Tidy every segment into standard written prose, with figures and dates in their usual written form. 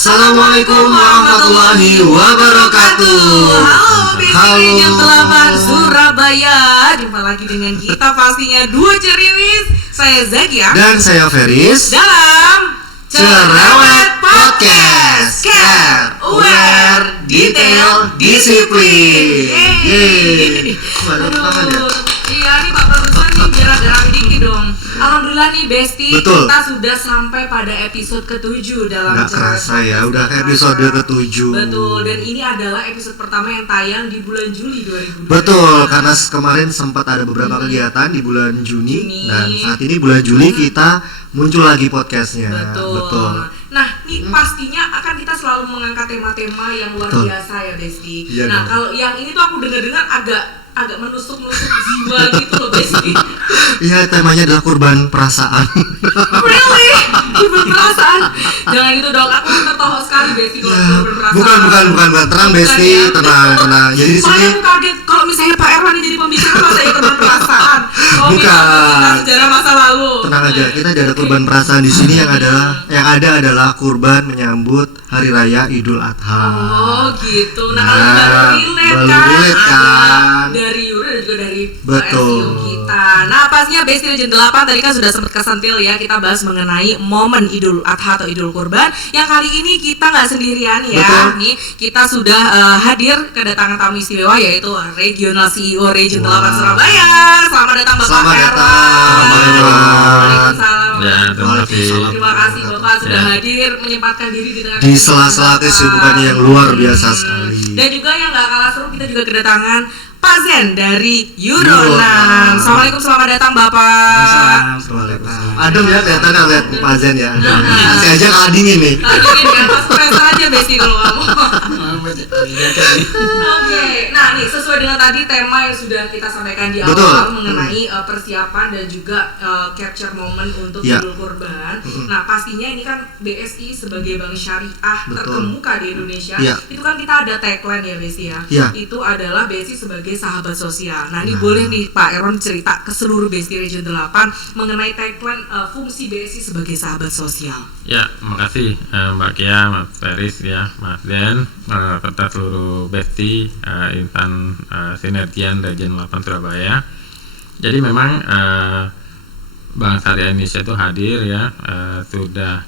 Assalamualaikum warahmatullahi wabarakatuh. Halo BSI 8 Surabaya. Jumpa lagi dengan kita pastinya dua ceriwis. Saya Zakia dan saya Feris dalam Cerewet Podcast. Care, aware, detail, disiplin. Iya nih Pak Produser nih gerak-gerak dikit dong. Alhamdulillah nih Besti, betul. Kita sudah sampai pada episode ke-7 dalam Nggak kerasa ya, udah episode ke-7. Betul, dan ini adalah episode pertama yang tayang di bulan Juli 2020. Betul, karena kemarin sempat ada beberapa kegiatan di bulan Juni. Dan saat ini bulan Juli kita muncul lagi podcastnya. Betul. Nah, ini pastinya akan kita selalu mengangkat tema-tema yang luar biasa ya Besti. Iya, nah, kalau yang ini tuh aku dengar-dengar agak menusuk-nusuk jiwa gitu loh Besti. Iya, temanya adalah kurban perasaan. Really? Kurban perasaan? Jangan gitu dong, aku tertawa sekali Besti kalau kurban perasaan. Bukan. Tenang Besti, ya? tenang. Jadi di sini aku kaget kalau misalnya Pak Erwan yang jadi pembicara masa ya kurban perasaan. Bukan. Sejarah masa lalu. Tenang aja, kita tidak ada kurban perasaan di sini. Yang ada adalah kurban menyambut Hari Raya Idul Adha. Oh gitu. Nah kalau baru relate kan. Dari Yura dan juga dari SEO kita. Nah pastinya Besti Legend 8 tadi kan sudah sempat kesentil ya, kita bahas mengenai momen Idul Adha atau Idul Kurban. Yang kali ini kita nggak sendirian ya. Betul. Nih kita sudah hadir kedatangan tamu istimewa yaitu Regional CEO Region 8 Surabaya. Selamat datang Bapak Erwan. Waalaikumsalam. Ya, Terima kasih Bapak sudah hadir menyempatkan diri di tengah di sela-sela kesibukannya yang luar biasa sekali. Dan juga yang nggak kalah seru kita juga kedatangan Pak Zen dari Euronan. Assalamualaikum, selamat datang Bapak. Assalamualaikum. Adem ya kelihatan kalau lihat Pak Zen ya. Masih aja kalah dingin nih. Dingin kan, pas pressure aja Besti kalau kamu. Oke, nah nih sesuai dengan tadi tema yang sudah kita sampaikan di awal mengenai persiapan dan juga capture moment untuk Idul Kurban. Nah pastinya ini kan BSI sebagai bank syariah terkemuka di Indonesia, itu kan kita ada tagline ya Besti ya. Itu adalah BSI sebagai sahabat sosial. Nah ini boleh nih Pak Erwan cerita ke seluruh BSI Region 8 mengenai tagline fungsi BSI sebagai sahabat sosial. Ya, makasih Mbak Kia, Mas Feris ya, Mas Den, serta seluruh BSI insan sinergian Region 8 Surabaya. Jadi memang Bank Syariah Indonesia itu hadir ya, sudah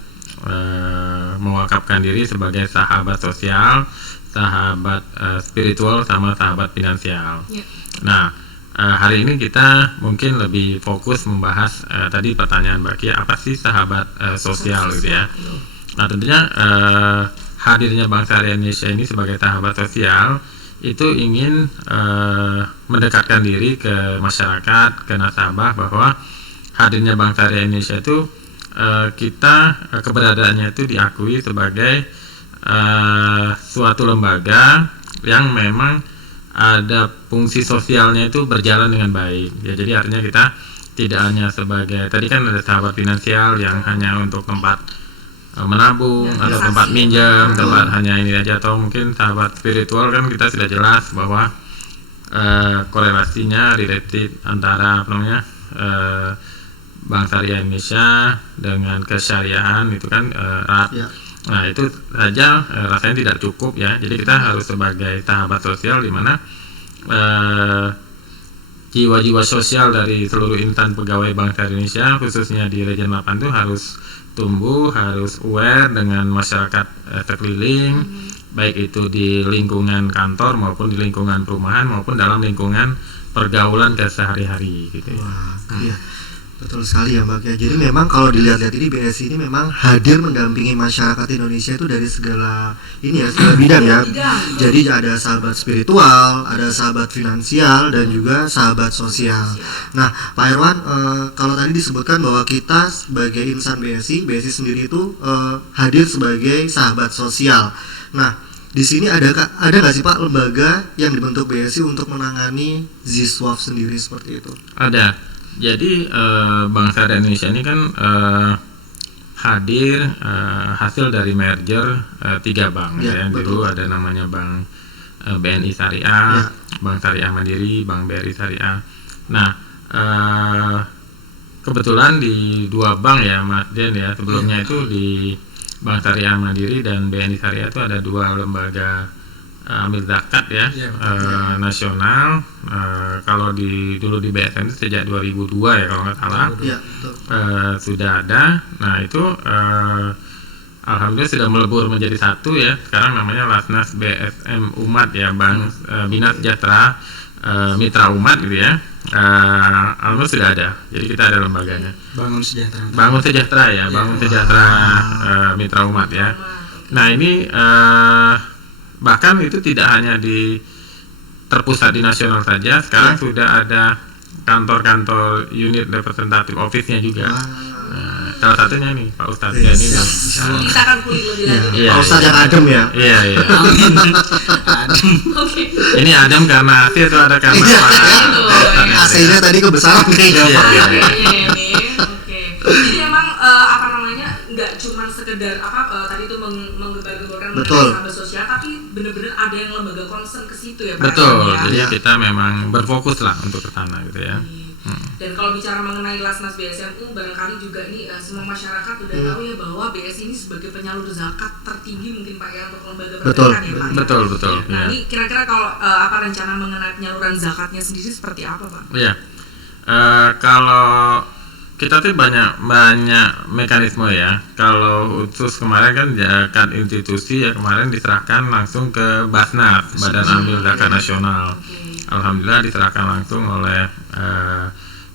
mewakafkan diri sebagai sahabat sosial, sahabat spiritual sama sahabat finansial. Nah, hari ini kita mungkin lebih fokus membahas tadi pertanyaan Mbak Kia, apa sih sahabat sosial gitu ya. Nah, tentunya hadirnya Bank Syariah Indonesia ini sebagai sahabat sosial itu ingin mendekatkan diri ke masyarakat, ke nasabah, bahwa hadirnya Bank Syariah Indonesia itu keberadaannya itu diakui sebagai suatu lembaga yang memang ada fungsi sosialnya itu berjalan dengan baik ya. Jadi artinya kita tidak hanya sebagai, tadi kan ada sahabat finansial yang hanya untuk tempat menabung atau tempat minjam, tempat hanya ini aja, atau mungkin sahabat spiritual kan kita sudah jelas bahwa korelasinya related antara Bank Syariah Indonesia dengan kesyariahan itu kan erat. Nah itu saja rasanya tidak cukup ya. Jadi kita harus sebagai sahabat sosial di mana jiwa-jiwa sosial dari seluruh insan pegawai Bank Syariah Indonesia khususnya di Region 8 itu harus tumbuh, harus aware dengan masyarakat sekeliling, baik itu di lingkungan kantor maupun di lingkungan perumahan maupun dalam lingkungan pergaulan kesehari-hari gitu ya. Iya. Betul sekali ya Mbak ya. Jadi memang kalau dilihat-lihat ini BSI ini memang hadir mendampingi masyarakat Indonesia itu dari segala bidang ya. Jadi ada sahabat spiritual, ada sahabat finansial dan juga sahabat sosial. Nah Pak Erwan, kalau tadi disebutkan bahwa kita sebagai insan BSI sendiri itu hadir sebagai sahabat sosial. Nah di sini ada nggak sih Pak lembaga yang dibentuk BSI untuk menangani ZSWAF sendiri seperti itu? Ada. Jadi Bank Syariah Indonesia ini kan hadir hasil dari merger 3 bank ya. Dulu ada namanya Bank BNI Syariah, Bank Syariah Mandiri, Bank BRI Syariah. Nah kebetulan di 2 bank ya Mas Den ya, sebelumnya itu di Bank Syariah Mandiri dan BNI Syariah itu ada 2 lembaga amil zakat ya, nasional. Kalau dulu di BSM itu sejak 2002 ya kalau nggak salah, sudah ada. Nah itu alhamdulillah sudah melebur menjadi satu ya. Sekarang namanya Lasnas BSM Umat ya, Bank Bina Sejahtera Mitra Umat gitu ya. Alhamdulillah sudah ada. Jadi kita ada lembaganya. Bangun Sejahtera. Bangun Sejahtera ya, Bangun Sejahtera Mitra Umat ya. Nah ini bahkan itu tidak hanya terpusat di nasional saja, sekarang sudah ada kantor-kantor unit representative office-nya juga. Nah, salah satunya nih Pak Ustadz ya, ini kita akan kulik lebih lanjut. Pak Ustadz yang adem ya. Iya. Oke. Ini adem karena AC itu ada karena Pak AC-nya tadi kebesaran kayaknya. Oke. Jadi emang apa namanya nggak cuma sekedar tadi itu menggembar-gemborkan mengenai sahabat sosial, tapi benar-benar ada yang lembaga concern ke situ ya Pak. Betul. Jadi kita memang berfokus lah untuk ke sana gitu ya. Dan kalau bicara mengenai Lasnas BSMU, barangkali juga ini semua masyarakat udah tahu ya bahwa BSI ini sebagai penyalur zakat tertinggi mungkin Pak ya untuk lembaga pendidikan ya Pak. Betul. Nah ini kira-kira kalau rencana mengenai penyaluran zakatnya sendiri seperti apa Pak? Iya. Kalau kita tuh banyak mekanisme ya. Kalau khusus kemarin kan zakat institusi ya kemarin diserahkan langsung ke Basnas, Badan Amil Zakat Nasional. Alhamdulillah diserahkan langsung oleh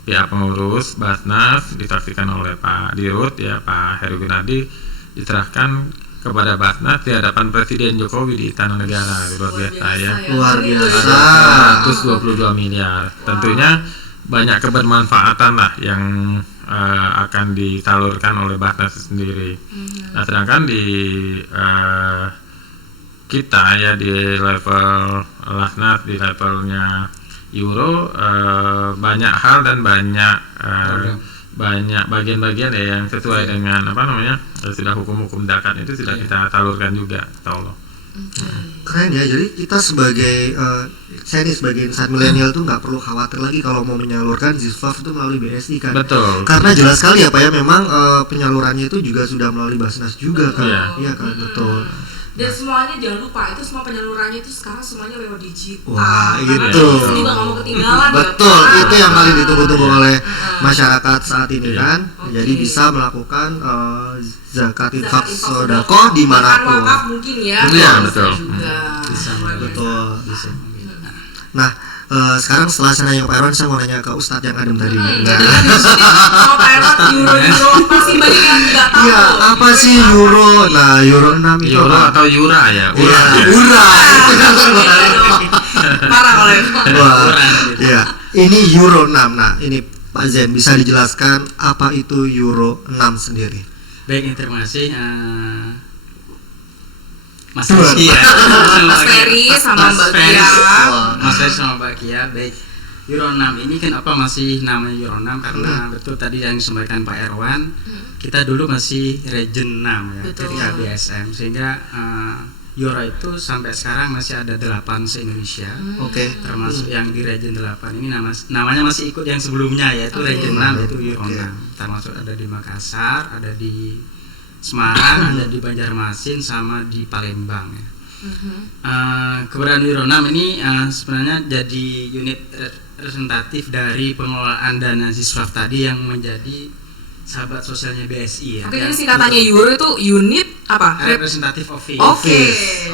pihak pengurus Basnas, disaksikan oleh Pak Dirut ya, Pak Heru Gunardi, diserahkan kepada Basnas di hadapan Presiden Jokowi di Istana Negara. Luar biasa ya. Luar biasa. 122 miliar. Tentunya banyak kebermanfaatan lah yang akan disalurkan oleh Basnas sendiri. Nah, sedangkan di kita ya di level Lasnas, di levelnya Euro, banyak hal dan banyak bagian-bagian ya yang sesuai dengan sudah hukum-hukum zakat itu sudah kita salurkan juga, insyaallah. Keren ya, jadi kita sebagai saya nih sebagai insan milenial tuh nggak perlu khawatir lagi kalau mau menyalurkan Zisfaf itu melalui BSI kan. Betul. Karena jelas sekali ya Pak ya, memang penyalurannya itu juga sudah melalui Basnas juga kan. Iya kan, betul. Dan semuanya jangan lupa itu semua penyalurannya itu sekarang semuanya lewat digital. Wah, itu juga nggak mau ketinggalan. Betul, itu yang paling ditunggu-tunggu oleh masyarakat saat ini kan. Jadi bisa melakukan zakat infak sedekah dimanapun. Wakaf mungkin ya. Betul. Betul. Nah, sekarang setelah saya nanya Pak Erwan, saya mau nanya ke Ustadz yang adem tadi. Kalau Pak Erwan euro pasti banyak yang nggak tahu. Iya, apa sih euro? Nah, euro 6 itu Euro atau Eura ya? Eura. Marah kalau itu. Wah, iya. Ini euro 6. Nah, ini Pak Zain bisa dijelaskan apa itu euro 6 sendiri? Baik, terima kasih Mas Rizky ya. Mas Ferry sama Mbak Kia. Mas Ferry sama Mbak Kia. Baik, Euro 6 ini kenapa masih namanya Euro 6? Karena betul tadi yang disampaikan Pak Erwan, kita dulu masih Region 6 ya, ketika BSM, sehingga Euro itu sampai sekarang masih ada 8 se-Indonesia. Termasuk yang di Region 8 ini namanya masih ikut yang sebelumnya, yaitu Region 6, yaitu Euro 6. Termasuk ada di Makassar, ada di Semarang, ada di Banjarmasin, sama di Palembang ya. Keberadaan Euro 6 ini sebenarnya jadi unit representatif dari pengelolaan dana Zisfaf tadi yang menjadi sahabat sosialnya BSI ya. Oke, jadi singkatannya Euro itu unit apa? Representative Office. Oke.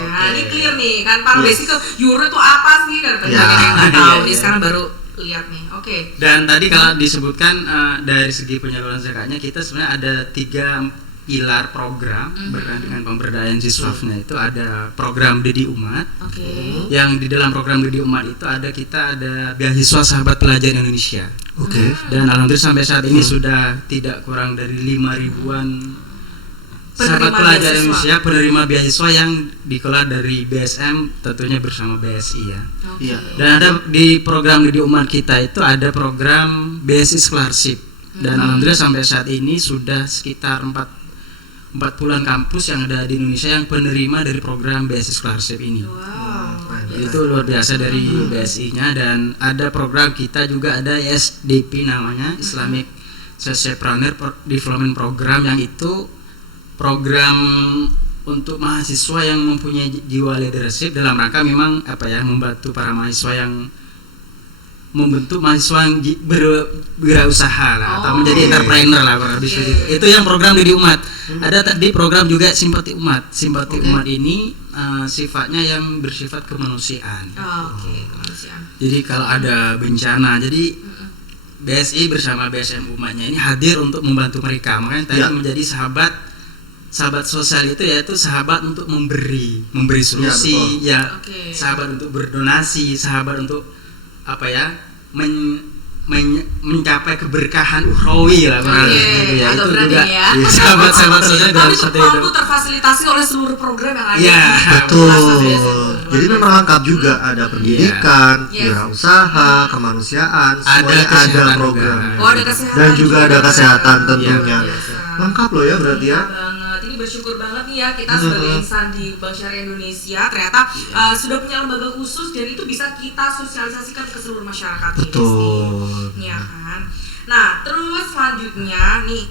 Nah, ini clear nih kan Pak Basic itu Euro itu apa sih kan? Banyak yang nggak tahu. Jadi sekarang baru lihat nih. Oke. Dan tadi kalau disebutkan dari segi penyaluran zakatnya, kita sebenarnya ada 3 pilar program berkaitan dengan pemberdayaan Zisfafnya. Itu ada program Dedi Umat. Yang di dalam program Dedi Umat itu kita ada beasiswa sahabat pelajar Indonesia. Dan alhamdulillah sampai saat ini sudah tidak kurang dari 5.000-an sahabat pelajar Indonesia penerima beasiswa yang dikelola dari BSM, tentunya bersama BSI ya. Dan ada di program Dedi Umat kita itu ada program BSI Scholarship. Dan alhamdulillah sampai saat ini sudah sekitar 40-an kampus yang ada di Indonesia yang penerima dari program BSI Scholarship ini. Itu luar biasa dari BSI-nya. Dan ada program kita juga ada SDP namanya, Islamic Sociopreneur Development Program, yang itu program untuk mahasiswa yang mempunyai jiwa leadership dalam rangka memang membantu para mahasiswa yang membentuk mahasiswa yang berwirausaha lah atau menjadi entrepreneur lah kurang lebih seperti itu. Itu yang program Didi Umat. Ada tadi program juga Simpati Umat. Simpati Umat ini sifatnya yang bersifat kemanusiaan. Kemanusiaan. Jadi kalau ada bencana, jadi BSI bersama BSM Umatnya ini hadir untuk membantu mereka. Makanya tadi menjadi sahabat sosial itu yaitu sahabat untuk memberi solusi, sahabat untuk berdonasi, sahabat untuk mencapai keberkahan ukhrawi lah itu juga sahabat-sahabat sosial tapi itu mampu terfasilitasi oleh seluruh program yang ada. Betul. Jadi memang lengkap juga, ada pendidikan, wirausaha, kemanusiaan, semuanya ada program. Ada kesehatan dan juga ada kesehatan tentunya. Lengkap loh ya berarti ya. Ini bersyukur banget nih ya kita sebagai insan di Bank Syariah Indonesia ternyata sudah punya lembaga khusus dan itu bisa kita sosialisasikan ke seluruh masyarakat. Betul. Iya kan. Nah terus selanjutnya nih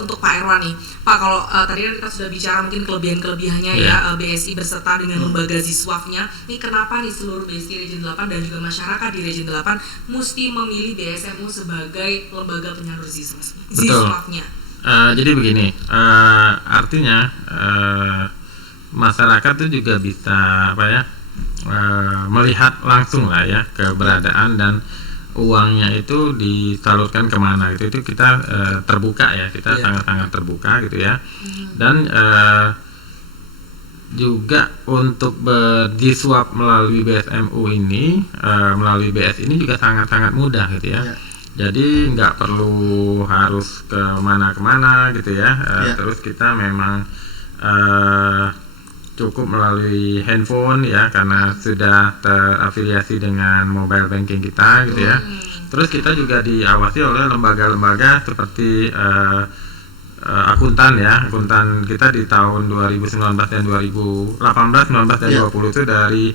untuk Pak Erwan nih Pak, kalau tadi kan kita sudah bicara mungkin kelebihan-kelebihannya BSI berserta dengan lembaga Ziswafnya. Nih kenapa nih seluruh BSI Region 8 dan juga masyarakat di Region 8 mesti memilih BSMU sebagai lembaga penyalur Ziswafnya? Jadi begini, artinya masyarakat itu juga bisa melihat langsung lah ya keberadaan dan uangnya itu disalurkan kemana gitu. Itu kita terbuka ya, kita sangat-sangat terbuka gitu ya. Dan juga untuk berdiswap melalui BSMU ini, melalui BS ini juga sangat-sangat mudah gitu ya. Jadi nggak perlu harus kemana-kemana gitu ya. Terus kita memang cukup melalui handphone ya, karena sudah terafiliasi dengan mobile banking kita gitu ya. Terus kita juga diawasi oleh lembaga-lembaga seperti akuntan ya. Akuntan kita di tahun 2019 dan 2018, 19 dan 20 itu dari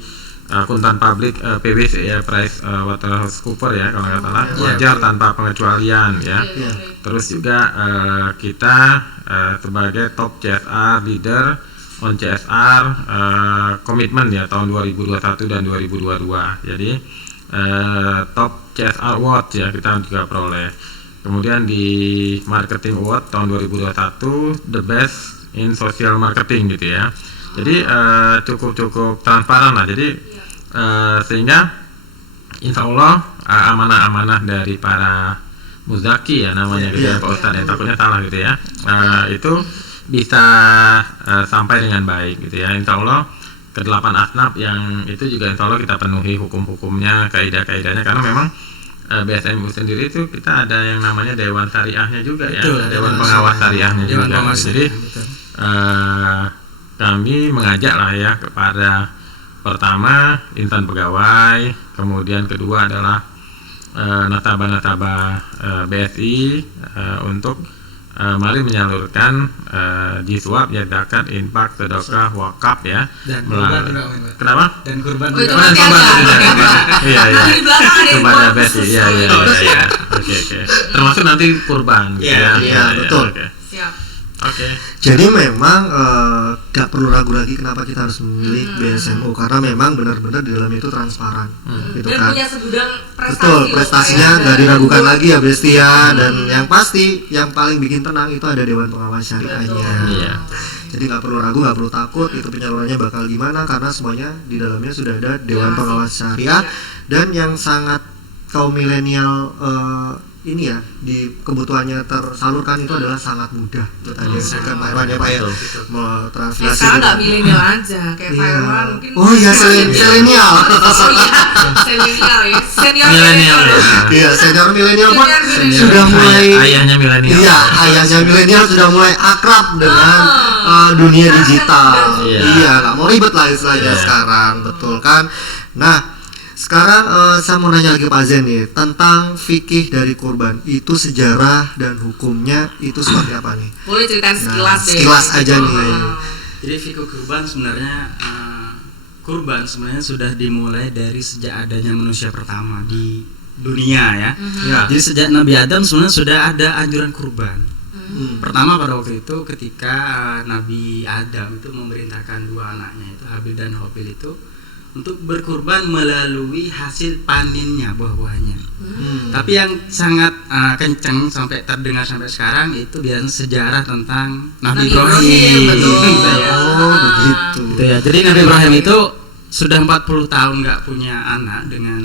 akuntan publik PwC ya, PricewaterhouseCoopers ya kalau nggak salah, wajar tanpa pengecualian ya. Terus juga kita sebagai top CSR leader on CSR komitmen ya tahun 2021 dan 2022. Jadi top CSR award ya kita juga peroleh. Kemudian di marketing award tahun 2021 the best in social marketing gitu ya. Jadi cukup transparan lah. Jadi sehingga insya Allah amanah-amanah dari para muzaki ya namanya gitu ya Pak Ustadz, takutnya salah gitu ya, itu bisa sampai dengan baik gitu ya. Insya Allah ke-8 asnaf yang itu juga insya Allah kita penuhi hukum-hukumnya, kaidah-kaidahnya, karena memang BSMU sendiri itu kita ada yang namanya Dewan Syariahnya juga ya. Dewan Pengawas Syariahnya juga. Jadi kami mengajak lah ya kepada pertama insan pegawai, kemudian kedua adalah nasabah-nasabah BSI untuk mari menyalurkan Jiswaf ya, zakat, infak, sedekah, wakaf ya. Dan kurban juga. Kenapa? Dan kurban. Oh, itu nanti Iya. Di belakang ada yang Kepada BSI. Iya. Oke. Termasuk nanti kurban. Iya, betul. Siap. Oke. Jadi memang gak perlu ragu lagi kenapa kita harus memilih BSMU, karena memang benar-benar di dalam itu transparan, gitu dan kan. punya segudang prestasi. Betul, prestasinya gak diragukan lagi ya Besti ya. Dan yang pasti yang paling bikin tenang itu ada Dewan Pengawas Syariahnya. Iya. Jadi gak perlu ragu, gak perlu takut itu penyalurannya bakal gimana, karena semuanya di dalamnya sudah ada Dewan Pengawas Syariah. Dan yang sangat kaum milenial ini ya, di kebutuhannya tersalurkan itu adalah sangat mudah. Itu tadi yang saya katakan Pak Irwan ya Pak ya, mau transferasi. Sekarang nggak milenial aja, kayak Pak Irwan mungkin. Oh iya, milenial. Oh iya, milenial ya, senior Milenial ya. Iya, senior milenial Pak Senior sudah mulai. Ayahnya milenial. Iya, ayahnya milenial sudah mulai akrab dengan dunia digital. Iya, nggak mau ribet lah istilahnya sekarang, betul kan? Nah, sekarang saya mau nanya lagi Pak Zen nih tentang fikih dari kurban, itu sejarah dan hukumnya itu seperti apa nih? Boleh ceritain sekilas deh. Sekilas aja nih. Jadi fikih kurban sebenarnya sudah dimulai dari sejak adanya manusia pertama di dunia ya. Jadi sejak Nabi Adam sebenarnya sudah ada anjuran kurban. Pertama pada waktu itu ketika Nabi Adam itu memerintahkan dua anaknya itu Habil dan Habil itu untuk berkurban melalui hasil panennya buah-buahnya. Tapi yang sangat kencang sampai terdengar sampai sekarang itu biasanya sejarah tentang Nabi Ibrahim. Betul. Begitu. Gitu ya. Jadi Nabi Ibrahim itu sudah 40 tahun nggak punya anak dengan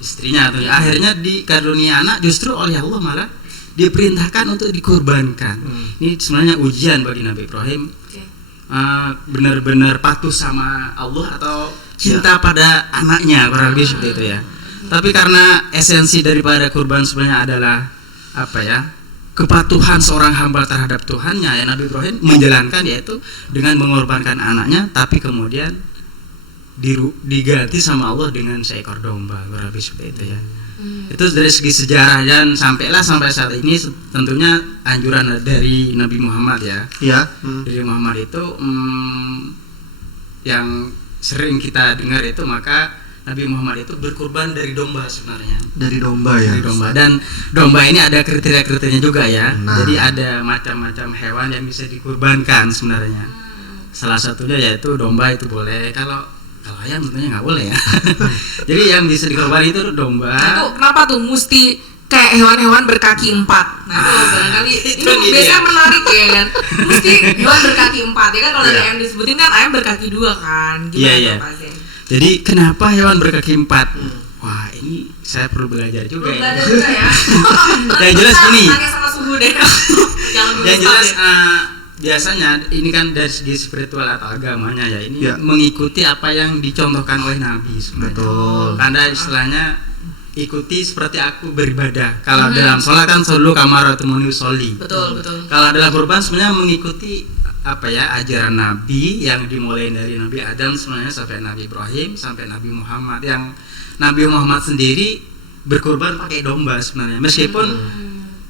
istrinya atau akhirnya dikarunia anak justru oleh Allah malah diperintahkan untuk dikurbankan. Ini sebenarnya ujian bagi Nabi Ibrahim. Benar-benar patuh sama Allah atau cinta pada anaknya, kurang lebih seperti itu ya. Tapi karena esensi daripada kurban sebenarnya adalah kepatuhan seorang hamba terhadap Tuhannya, ya Nabi Ibrahim menjalankan yaitu dengan mengorbankan anaknya, tapi kemudian diganti sama Allah dengan seekor domba, kurang lebih seperti itu ya. Itu dari segi sejarah dan sampai saat ini tentunya anjuran dari Nabi Muhammad ya. Dari Muhammad itu yang sering kita dengar itu maka Nabi Muhammad itu berkurban dari domba sebenarnya. Dari domba ya. Dari domba, dan domba ini ada kriteria-kriterianya juga ya. Jadi ada macam-macam hewan yang bisa dikurbankan sebenarnya. Salah satunya yaitu domba itu boleh, kalau ayam tentunya nggak boleh ya. Jadi yang bisa dikorban itu domba. Nah, itu kenapa tuh mesti kayak hewan-hewan berkaki 4? Nah itu barangkali ini biasanya menarik ya kan. Mesti hewan berkaki 4 ya kan, kalau yang disebutin kan ayam berkaki 2 kan. Iya. Jadi kenapa hewan berkaki 4? Wah, ini saya perlu belajar juga ya. Yang jelas ini. Sama suhu deh. Yang jelas biasanya ini kan dari segi spiritual atau agamanya ya, ini mengikuti apa yang dicontohkan oleh Nabi sebenarnya. Betul. Karena istilahnya ikuti seperti aku beribadah. Kalau dalam sholat kan solu kamarotumuni soli. Betul. Kalau dalam kurban sebenarnya mengikuti ajaran Nabi yang dimulai dari Nabi Adam sebenarnya sampai Nabi Ibrahim sampai Nabi Muhammad. Yang Nabi Muhammad sendiri berkurban pakai domba sebenarnya. Meskipun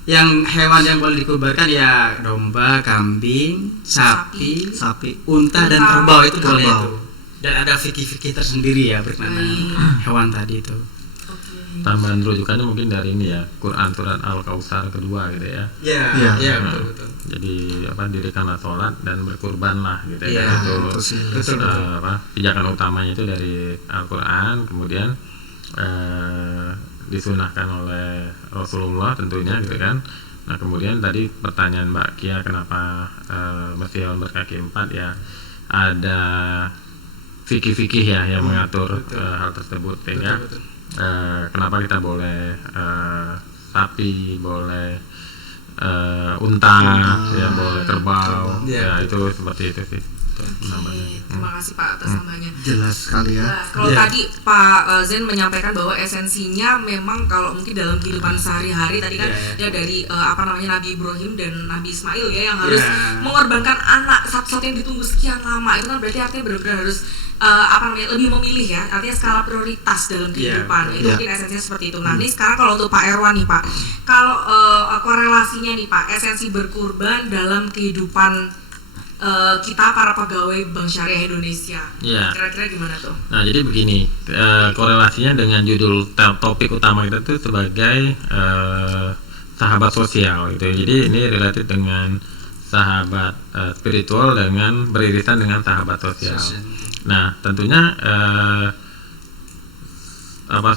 yang hewan yang boleh dikurbankan ya domba, kambing, sapi, unta dan kerbau itu boleh itu. Dan ada fikih-fikih tersendiri ya berkenaan hewan tadi itu. Tambahan rujukannya mungkin dari ini ya, Quran surat Al-Kautsar kedua gitu ya. Iya, betul. Jadi dirikanlah sholat dan berkurbanlah gitu ya. Betul. Pijakan utamanya itu dari Al-Quran, kemudian disunahkan oleh Rasulullah tentunya gitu kan. Nah kemudian tadi pertanyaan Mbak Kia kenapa mesti hewan berkaki 4 ya, ada fikih-fikih ya yang mengatur hal tersebut sehingga kenapa kita boleh sapi, boleh unta, ya boleh kerbau, ya itu seperti itu sih. Terima kasih Pak atas tambahnya. Jelas sekali ya. Kalau tadi Pak Zen menyampaikan bahwa esensinya memang kalau mungkin dalam kehidupan sehari-hari tadi kan ya dari Nabi Ibrahim dan Nabi Ismail ya yang harus mengorbankan anak satu-satu yang ditunggu sekian lama, itu kan berarti artinya benar-benar harus lebih memilih ya, artinya skala prioritas dalam kehidupan. Itu mungkin esensinya seperti itu. Nah ini sekarang kalau untuk Pak Erwan nih Pak, kalau korelasinya nih Pak, esensi berkurban dalam kehidupan kita para pegawai Bank Syariah Indonesia, kira-kira gimana tuh? Nah jadi begini, korelasinya dengan judul topik utama kita tuh sebagai sahabat sosial gitu. Jadi ini related dengan sahabat spiritual dengan beririsan dengan sahabat sosial. Nah tentunya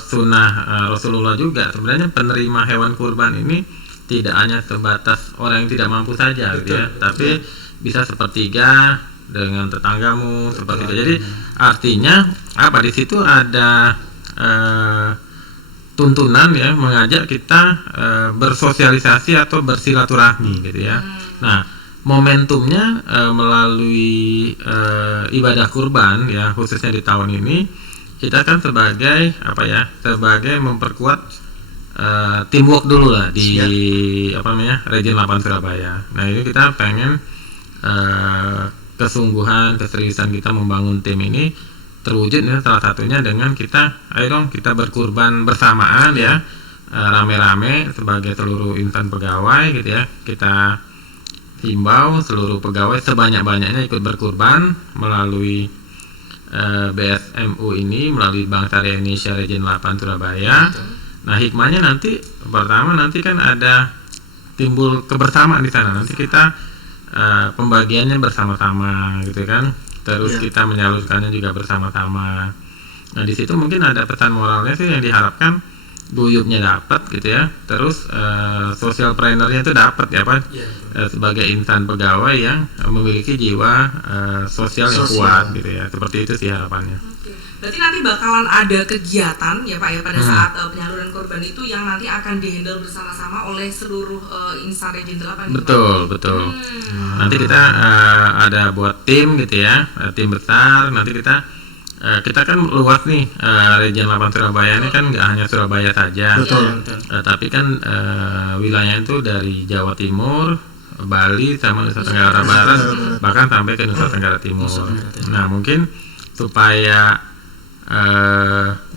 sunnah Rasulullah juga sebenarnya penerima hewan kurban ini tidak hanya sebatas orang yang tidak mampu saja gitu ya, tapi bisa sepertiga dengan tetanggamu seperti itu. Jadi artinya di situ ada tuntunan ya, mengajak kita bersosialisasi atau bersilaturahmi gitu ya. Nah momentumnya melalui ibadah kurban ya, khususnya di tahun ini kita kan sebagai sebagai memperkuat teamwork dulu lah di Region 8 Surabaya. Nah ini kita pengen kesungguhan, keseriusan kita membangun tim ini terwujud ya, salah satunya dengan kita berkurban bersamaan ya, rame-rame sebagai seluruh insan pegawai gitu ya. Kita himbau seluruh pegawai sebanyak-banyaknya ikut berkurban melalui BSMU ini, melalui Bank Syariah Indonesia Region 8 Surabaya. Nah hikmahnya nanti pertama kan ada timbul kebersamaan di sana. Nanti kita pembagiannya bersama-sama gitu kan, terus kita menyalurkannya juga bersama-sama. Nah di situ mungkin ada pesan moralnya sih yang diharapkan, guyupnya dapat gitu ya, terus social plannernya itu dapat ya Pak, sebagai insan pegawai yang memiliki jiwa sosial yang kuat gitu ya, seperti itu sih harapannya. Berarti nanti bakalan ada kegiatan ya Pak ya pada saat penyaluran korban itu yang nanti akan dihandle bersama-sama oleh seluruh insan Region 8. Betul. Nanti kita ada buat tim gitu ya, tim besar. Nanti kita kan luas nih, Region 8 Surabaya ini kan nggak hanya Surabaya saja. Betul. Tapi kan wilayah itu dari Jawa Timur, Bali sama Nusa Tenggara Barat, bahkan sampai ke Nusa Tenggara Timur. Nah mungkin supaya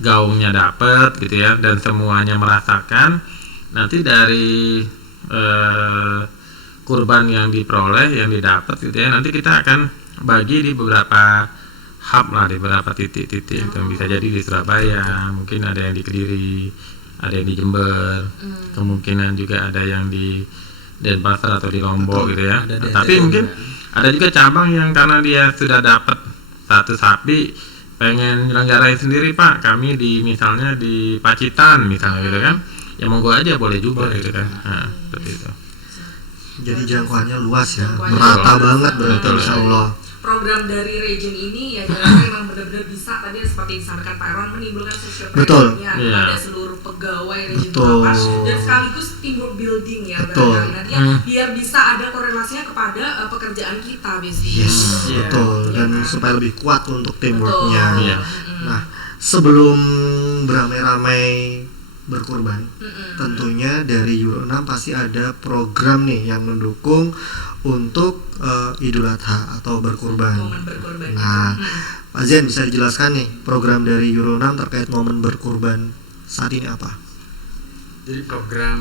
gaungnya dapat gitu ya, dan semuanya merasakan, nanti dari kurban yang diperoleh, yang didapat gitu ya, nanti kita akan bagi di beberapa hub lah, di beberapa titik-titik. Itu bisa jadi di Surabaya, mungkin ada yang di Kediri, ada yang di Jember, kemungkinan juga ada yang di Denpasar atau di Lombok gitu ya. Tapi mungkin ada juga cabang yang karena dia sudah dapat satu sapi, pengen nyelenggarain sendiri Pak, kami misalnya di Pacitan misalnya gitu kan, ya monggo aja, boleh juga gitu kan. Nah, seperti itu. Jadi jangkauannya luas ya, merata banget berarti insya Allah. Program dari region ini ya memang benar-benar bisa tadi seperti disampaikan Pak Irwan menimbulkan social planning pada seluruh pegawai region 8 dan sekaligus teamwork building ya barangkali nantinya biar bisa ada korelasinya kepada pekerjaan kita biasanya. Betul. Dan supaya lebih kuat untuk teamworknya. Nah sebelum beramai-ramai berkurban, tentunya dari Euro 6 pasti ada program nih yang mendukung untuk Idul Adha atau berkurban. Nah, Pak Zen bisa dijelaskan nih program dari Euro 6 terkait momen berkurban saat ini apa? Jadi program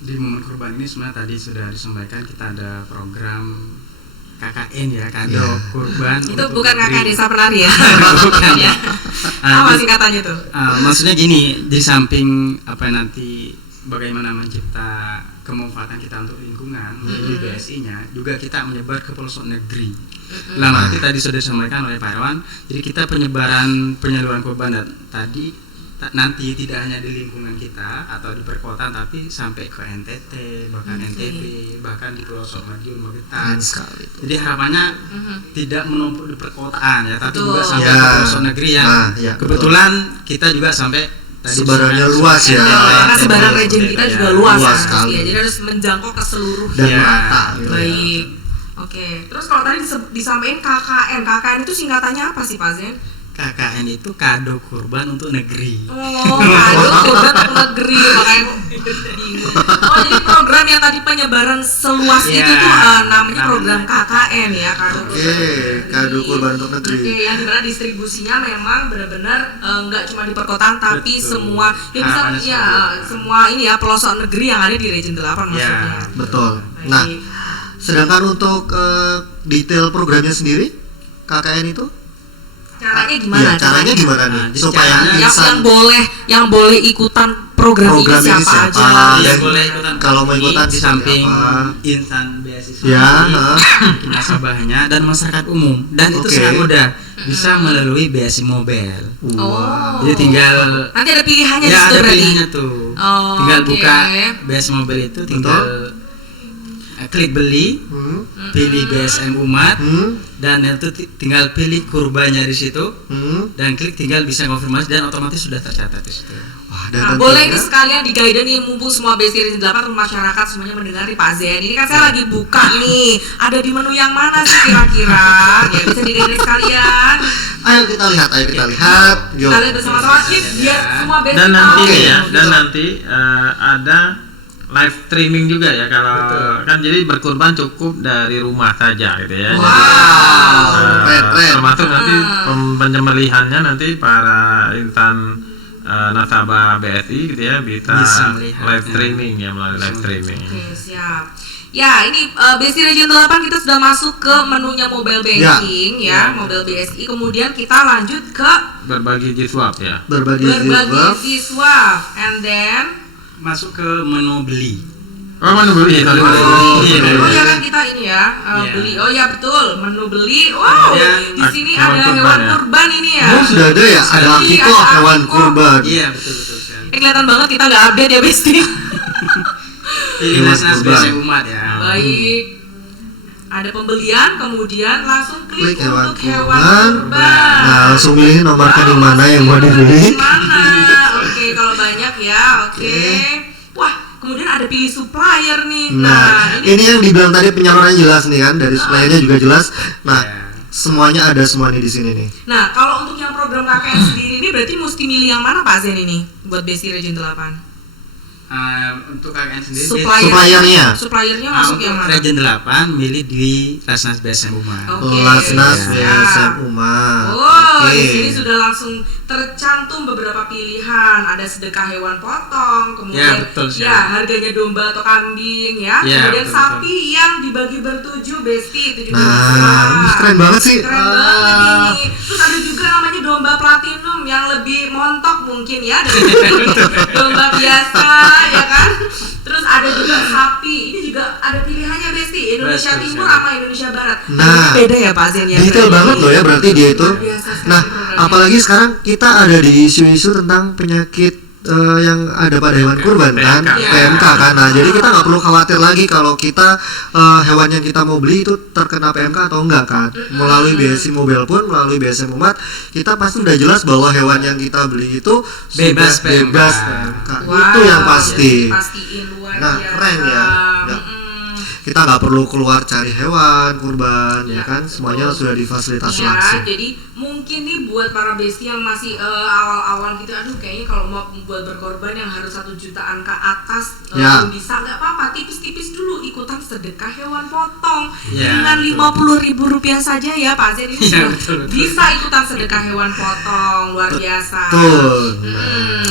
di momen kurban ini sebenarnya tadi sudah disampaikan, kita ada program KKN ya, kado kurban. Itu bukan kakak desa penari ya? Bukan ya. Apa singkatannya tuh? Maksudnya gini, di samping nanti bagaimana mencipta kemanfaatan kita untuk lingkungan melalui BSI-nya, juga kita menyebar ke pelosok negeri. Nanti tadi sudah disampaikan oleh Pak Irwan, jadi kita penyaluran kurban tadi nanti tidak hanya di lingkungan kita atau di perkotaan, tapi sampai ke NTT, bahkan NTB, bahkan di pelosok Madiun, Magetan. Jadi harapannya tidak menumpuk di perkotaan ya, tapi juga sampai ke pelosok negeri yang kebetulan kita juga sampai sebarannya luas ya, karena sebaran region kita juga luas sekali ya, jadi harus menjangkau ke seluruh dan merata. Baik, oke. Terus kalau tadi disampaikan KKN itu singkatannya apa sih Pak Zen? KKN itu kado kurban untuk negeri. Kado kurban untuk negeri, makanya bingung. Jadi program yang tadi penyebaran seluas itu tuh namanya program KKN ya, kado kurban untuk negeri. Yang dimana distribusinya memang benar-benar nggak cuma di perkotaan, tapi semua semua ini ya pelosok negeri yang ada di Region 8 maksudnya. Betul. Nah, sedangkan untuk detail programnya sendiri KKN itu caranya gimana? Caranya gimana nih? Supaya yang boleh ikutan program ini siapa aja? Yang boleh ikutan. Kalau mau ikutan di samping insan beasiswa, nasabahnya dan masyarakat umum, dan itu sangat mudah, bisa melalui BSI Mobile. Jadi tinggal nanti ada pilihannya. Ya ada pilihannya tuh. Tinggal buka BSI Mobile itu, tinggal klik beli, pilih BSM Umat, dan itu tinggal pilih kurbannya di situ, dan klik tinggal bisa konfirmasi dan otomatis sudah tercatat di situ. Boleh nih sekalian di guide nih, mumpung semua BSI Region 8 masyarakat semuanya mendengar nih Pak Zen. Ini kan saya lagi buka nih, ada di menu yang mana sih kira-kira? Ya bisa di guide sekalian. Ayo kita lihat. Yuk. Kita lihat bersama-sama biar semua BSI dan tahu. Dan nanti ada live streaming juga ya, kalau kan jadi berkurban cukup dari rumah saja gitu ya. Termasuk nanti penyembelihannya nanti para insan nasabah BSI gitu ya bisa live streaming ya, melalui live streaming. Oke, siap. Ya, ini BSI Region 8 kita sudah masuk ke menunya mobile banking mobile BSI. Kemudian kita lanjut ke berbagi Jiswap ya. Berbagi Jiswap, and then masuk ke menu beli. Oh, menu beli. Oh ya kan kita ini ya beli. Oh ya betul, menu beli. Wow, di sini ada hewan kurban ini ya. Oh, sudah ada ya, ada akikoh hewan kurban. Iya betul sekali. Kelihatan banget kita nggak update ya Besti. Ini nas biasa umat ya. Baik. Ada pembelian, kemudian langsung klik hewan untuk hewan kurban. Nah, langsung pilih nomor rekening mana yang mau dibeli. Mana? Oke, kalau banyak ya. Oke. Wah, kemudian ada pilih supplier nih. Nah, ini yang dibilang tadi penyalurannya jelas nih kan, dari suppliernya juga jelas. Nah, semuanya ada semua nih di sini nih. Nah, kalau untuk yang program KKN sendiri ini berarti mesti milih yang mana Pak Zen ini buat Besti Region 8? Untuk KKN sendiri suppliernya masuk yang mana? Region 8 milih di Lasnas BSM Umat. Lasnas BSM Umat. Di sini sudah langsung tercantum beberapa pilihan. Ada sedekah hewan potong, kemudian harganya domba atau kambing ya. Kemudian sapi yang dibagi bertujuh Besti itu juga bisa. Keren banget sih. Keren banget ini. Terus ada juga namanya domba platinum yang lebih montok mungkin ya dari domba biasa ya kan. Terus ada juga sapi. Ini juga ada pilihannya Besti. Indonesia Timur sama Indonesia Barat. Nah, beda ya Pak Zen ya. Detail banget loh ya berarti dia itu. Nah, apalagi sekarang kita ada di isu-isu tentang penyakit yang ada pada hewan kurban kan, PMK kan. Nah, jadi kita nggak perlu khawatir lagi kalau kita hewan yang kita mau beli itu terkena PMK atau enggak kan. Melalui BSI Mobile pun, melalui BSM Umat, kita pasti udah jelas bahwa hewan yang kita beli itu bebas PMK. Itu yang pasti. Nah, keren ya. Kita nggak perlu keluar cari hewan kurban ya kan, semuanya sudah difasilitasi langsung. Jadi mungkin nih buat para besti yang masih awal-awal gitu, aduh kayaknya kalau mau buat berkorban yang harus 1 jutaan ke atas bisa, nggak apa-apa, tipis-tipis dulu ikutan sedekah hewan potong dengan 50.000 rupiah saja ya Pak Zen ini bisa ikutan sedekah hewan potong, luar biasa.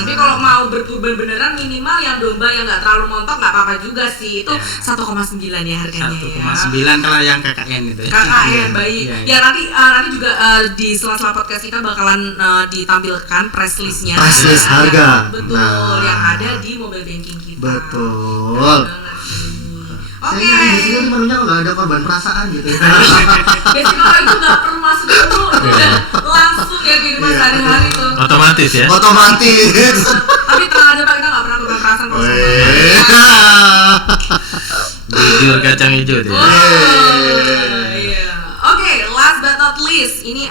Tapi kalau mau berkurban beneran minimal yang domba yang nggak terlalu montok nggak apa-apa juga sih, itu 1,9 ya harganya 1,9 kalau yang KKN itu. KKN baik. Ya nanti juga di sela-sela podcast kita bakalan ditampilkan press listnya. Press list harga. Betul, yang ada di mobile banking kita. Betul. Oke. Di sini menunya nggak ada korban perasaan gitu. Biasanya kalau itu nggak perlu masuk dulu, udah langsung ya kehidupan sehari-hari tuh. Otomatis ya. Otomatis. Tapi tenang aja Pak, kita nggak pernah korban perasaan kalau Bujur kacang hijau tuh. Oke, last but not least, ini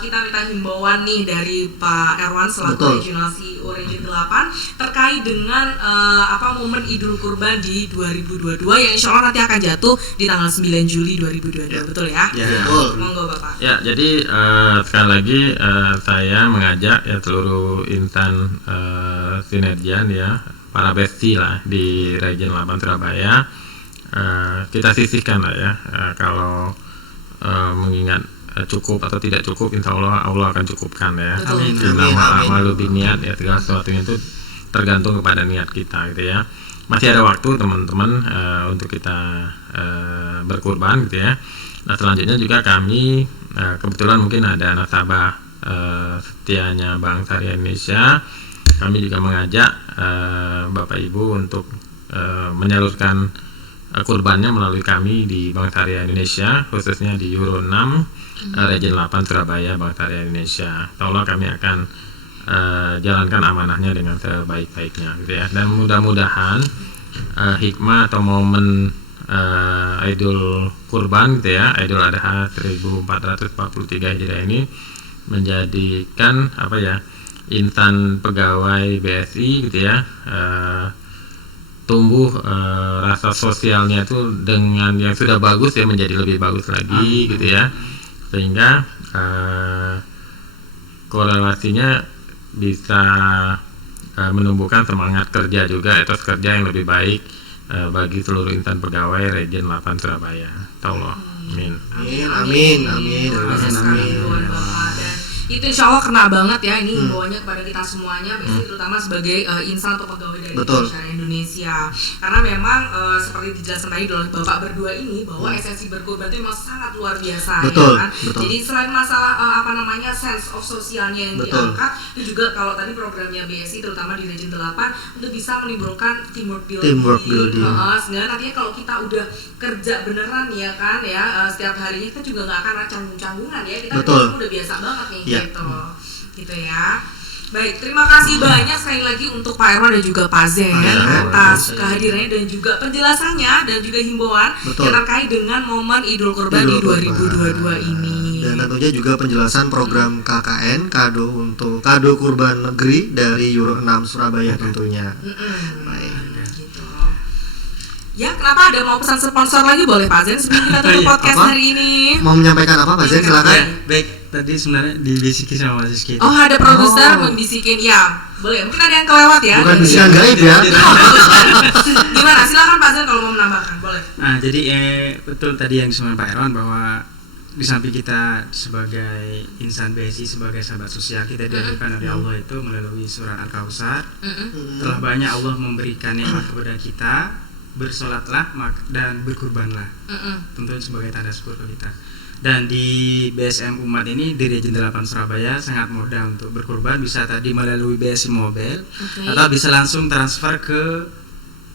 kita minta himbauan nih dari Pak Erwan selaku Regional CEO Region 8 terkait dengan momen Idul Kurban di 2022 yang insya Allah nanti akan jatuh di tanggal 9 Juli 2022, betul ya? Ya, betul. Monggo Bapak. Ya, jadi sekali lagi saya mengajak ya seluruh insan sinergian ya, para besti lah di Region 8 Surabaya. Kita sisihkan lah ya, kalau mengingat cukup atau tidak cukup, insya Allah akan cukupkan ya. Amin. Niat ya, segala sesuatunya itu tergantung kepada niat kita gitu ya. Masih ada waktu teman-teman untuk kita berkurban gitu ya. Nah, selanjutnya juga kami kebetulan mungkin ada nasabah setianya Bank Syariah Indonesia. Kami juga mengajak Bapak Ibu untuk menyalurkan kurbannya melalui kami di Bank Syariah Indonesia, khususnya di Euro 6 Region 8 Surabaya Bank Syariah Indonesia. Insyaallah kami akan jalankan amanahnya dengan sebaik-baiknya gitu ya. Dan mudah-mudahan hikmah atau momen Idul Kurban gitu ya, Idul Adha 1443 Hijriah ini menjadikan insan pegawai BSI gitu ya, tumbuh rasa sosialnya itu dengan yang sudah bagus ya menjadi lebih bagus lagi gitu ya, sehingga korelasinya bisa menumbuhkan semangat kerja juga, etos kerja yang lebih baik bagi seluruh insan pegawai Region 8 Surabaya. Insyaallah. Amin. Amin. Dan itu insya Allah kena banget ya ini himbauannya kepada kita semuanya, terutama sebagai insan atau pegawai dari masyarakat Indonesia. Karena memang seperti dijelaskan tadi oleh Bapak berdua ini bahwa esensi berkorban itu memang sangat luar biasa, ya kan? Jadi selain masalah sense of sosialnya yang diangkat, itu juga kalau tadi programnya BSI terutama di Region 8 untuk bisa menimbulkan teamwork building. Sehingga nantinya kalau kita udah kerja beneran ya kan ya setiap harinya kita juga nggak akan canggung-canggungan ya, kita udah biasa banget nih gitu ya. Baik, terima kasih banyak sekali lagi untuk Pak Erwan dan juga Pak Zen atas kehadirannya dan juga penjelasannya dan juga himbauan yang terkait dengan momen Idul Kurban di 2022 ini. Dan tentunya juga penjelasan program KKN kado kurban negeri dari Euro 6 Surabaya tentunya. Baik. Gitu. Ya, kenapa ada mau pesan sponsor lagi boleh Pak Zen sebelum kita tutup podcast hari ini? Mau menyampaikan apa Pak Zen, silakan. Baik. Tadi sebenarnya dibisikin sama Mas Rizky. Oh, ada produser membisikin ya. Boleh, mungkin ada yang kelewat ya. Bukan bisikan gaib ya. Gimana? Silakan Pak Zen kalau mau menambahkan, boleh. Nah, jadi betul tadi yang disampaikan Pak Erwan bahwa di samping kita sebagai insan BSI, sebagai sahabat sosial, kita dihadirkan oleh Allah itu melalui surat Al-Kautsar. Telah banyak Allah memberikan nikmat kepada kita, bersolatlah dan berkurbanlah. Tentu sebagai tanda syukur ke kita. Dan di BSM Umat ini di Region 8 Surabaya sangat mudah untuk berkurban, bisa tadi melalui BSI Mobile atau bisa langsung transfer ke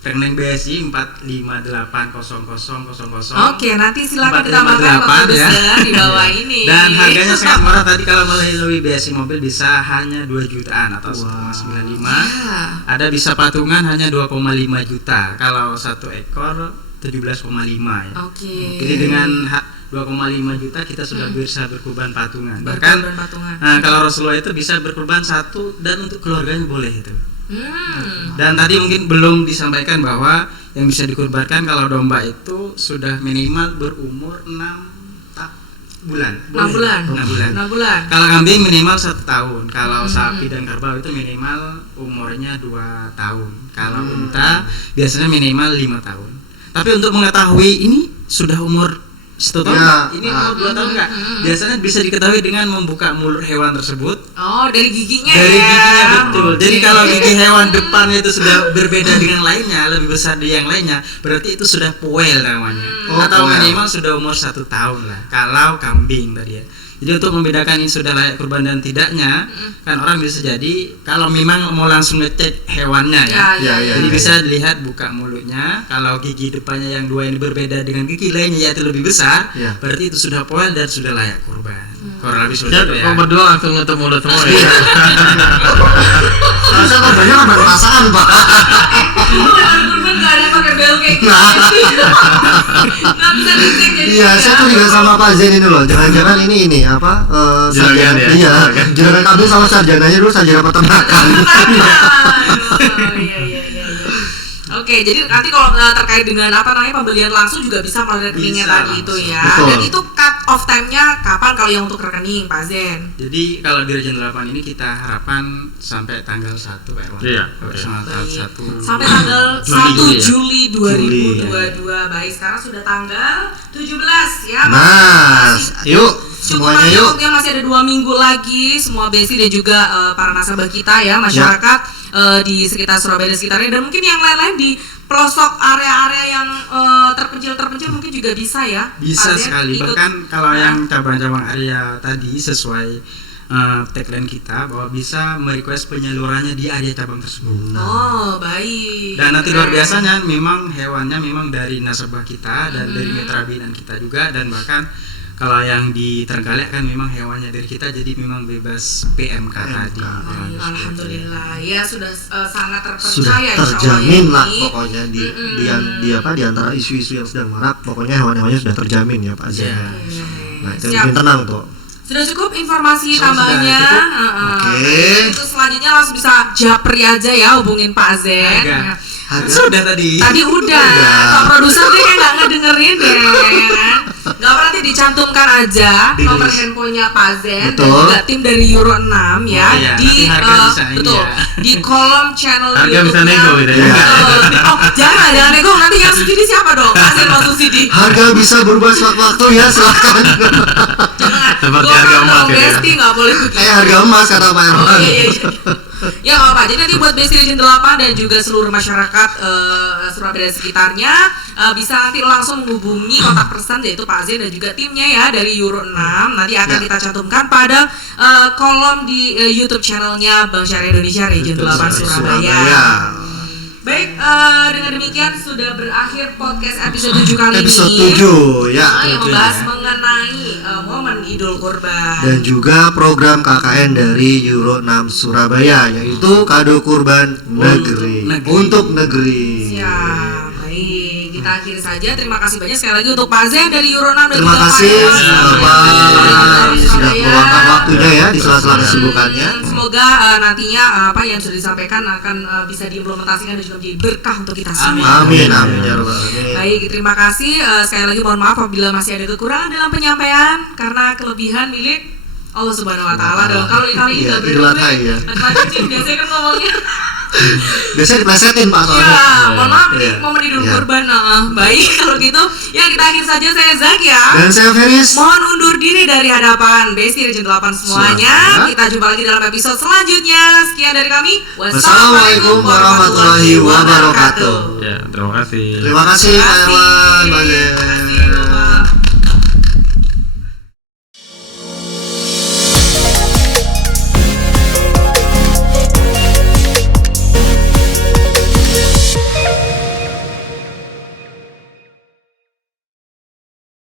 rekening BSI 4580000. Oke, nanti silakan ditambahkan ya di bawah ini. Dan harganya sangat murah, tadi kalau melalui BSI Mobile bisa hanya 2 jutaan atau 1,95. Ada bisa patungan hanya 2,5 juta. Kalau satu ekor 17,5 ya. Jadi dengan 2,5 juta kita sudah bisa berkurban patungan. Bahkan kalau Rasulullah itu bisa berkurban satu dan untuk keluarganya boleh itu. Dan tadi mungkin belum disampaikan bahwa yang bisa dikurbankan kalau domba itu sudah minimal berumur 6 bulan. 6 bulan. Kalau kambing minimal 1 tahun. Kalau sapi dan kerbau itu minimal umurnya 2 tahun. Kalau unta biasanya minimal 5 tahun. Tapi untuk mengetahui ini sudah umur 1 tahun ini umur 2 tahun enggak? Biasanya bisa diketahui dengan membuka mulut hewan tersebut. Oh, dari giginya dari giginya betul. Jadi kalau gigi hewan depannya itu sudah berbeda dengan lainnya, lebih besar dari yang lainnya, berarti itu sudah poel namanya. Atau minimal sudah umur 1 tahun lah. Kalau kambing tadi ya. Jadi untuk membedakan ini sudah layak kurban dan tidaknya, kan orang bisa jadi kalau memang mau langsung ngecek hewannya jadi bisa dilihat buka mulutnya. Kalau gigi depannya yang 2 ini berbeda dengan gigi lainnya yaitu lebih besar, berarti itu sudah poel dan sudah layak kurban. Kurang lebih seperti itu ya. Berdua langsung nutup mulut semua ya. Saya korbannya kan baru pasangan Pak. Kurban nggak ada pakai bel kayak gitu. Nggak bisa dicek jadi. Iya, saya tuh juga sama Pak Zen ini loh. Jangan-jangan ini apa? Juragan ya. Iya, juragan kambing sama sarjananya dulu sarjana peternakan. Iya. Oke, jadi nanti kalau terkait dengan pembelian langsung juga bisa melalui rekeningnya tadi itu ya. Betul. Dan itu cut off time-nya kapan kalau yang untuk rekening Pak Zen? Jadi kalau di Region 8 ini kita harapkan sampai tanggal 1 Pak Erwan. Iya. Sampai tanggal 1 Juli 2022. Baik, sekarang sudah tanggal 17 ya. Yuk semuanya yuk. Waktunya masih ada 2 minggu lagi. Semua BSI dan juga para nasabah kita ya, masyarakat di sekitar Surabaya dan sekitarnya, dan mungkin yang lain-lain di pelosok area-area yang terpencil mungkin juga bisa ya. Bisa sekali. Bahkan kalau yang cabang-cabang area tadi sesuai tagline kita bahwa bisa merequest penyalurannya di area cabang tersebut. Oh, baik. Dan nanti luar biasanya memang hewannya memang dari nasabah kita dan dari mitra binaan kita juga, dan bahkan kalau yang di Trenggalek kan memang hewannya dari kita, jadi memang bebas PMK tadi. Alhamdulillah ya, sudah sangat Sudah terpercaya. terjamin lah pokoknya di antara isu-isu yang sedang marak, pokoknya hewan-hewannya sudah terjamin ya Pak Zen. Nah itu bikin tenang tuh. Sudah cukup informasi tambahnya. Oke. Itu selanjutnya langsung bisa japri aja ya, hubungin Pak Zen. Sudah tadi. Tadi udah. Pak produser dia kayak nggak ngedengerin deh. Gak apa, nanti dicantumkan aja nomor handphonenya Pak Zen dan juga tim dari Euro 6 ya, di betul di kolom channel harga YouTube-nya. bisa nego gitu ya. Oh, jangan nego, nanti yang subsidi siapa dong? Pak Zen mau subsidi. Harga bisa berubah sewaktu-waktu ya, silakan. Seperti harga emas gitu ya. Besti nggak boleh begitu. Kayak harga emas kata Pak Erwan. Iya. Ya nggak apa. Jadi nanti buat Besti Region 8 dan juga seluruh masyarakat Surabaya dan sekitarnya bisa nanti langsung menghubungi kontak person yaitu Pak Zen dan juga timnya ya dari Euro 6. Nanti akan kita cantumkan pada kolom di YouTube channelnya Bank Syariah Indonesia Region 8 Surabaya. Baik, dengan demikian sudah berakhir podcast episode 7 kali Episode ini. 7 ya. Yang membahas mengenai momen Idul Kurban Dan juga program KKN dari Euro 6 Surabaya, yaitu kado kurban negeri. Untuk negeri. Ya, baik. Kita akhiri saja. Terima kasih banyak sekali lagi untuk Pak Zen dari Euro 6 dan Terima juga kasih Pak Bapak sudah meluangkan waktunya ya di sela-sela kesibukannya. Semoga nantinya apa yang sudah disampaikan akan bisa diimplementasikan dan juga menjadi berkah untuk kita semua. Amin ya rabbal alamin. Baik, terima kasih. Sekali lagi mohon maaf apabila masih ada kekurangan dalam penyampaian karena kelebihan milik Allah Subhanahu wa taala. Kalau kali ini enggak berdoa ya. Macam-macam biasanya kan ngomongnya. Biasanya diplesetin Pak soalnya. Ya, mohon maaf nih momen Idul Kurban. Baik, kalau gitu ya kita akhiri saja. Saya Zakia dan saya Feris. Mohon undur diri dari hadapan Besti Region 8 semuanya. Kita jumpa lagi dalam episode selanjutnya. Sekian dari kami. Wassalamualaikum warahmatullahi wabarakatuh. Ya, terima kasih. Terima kasih Pak Erwan, Pak Zen.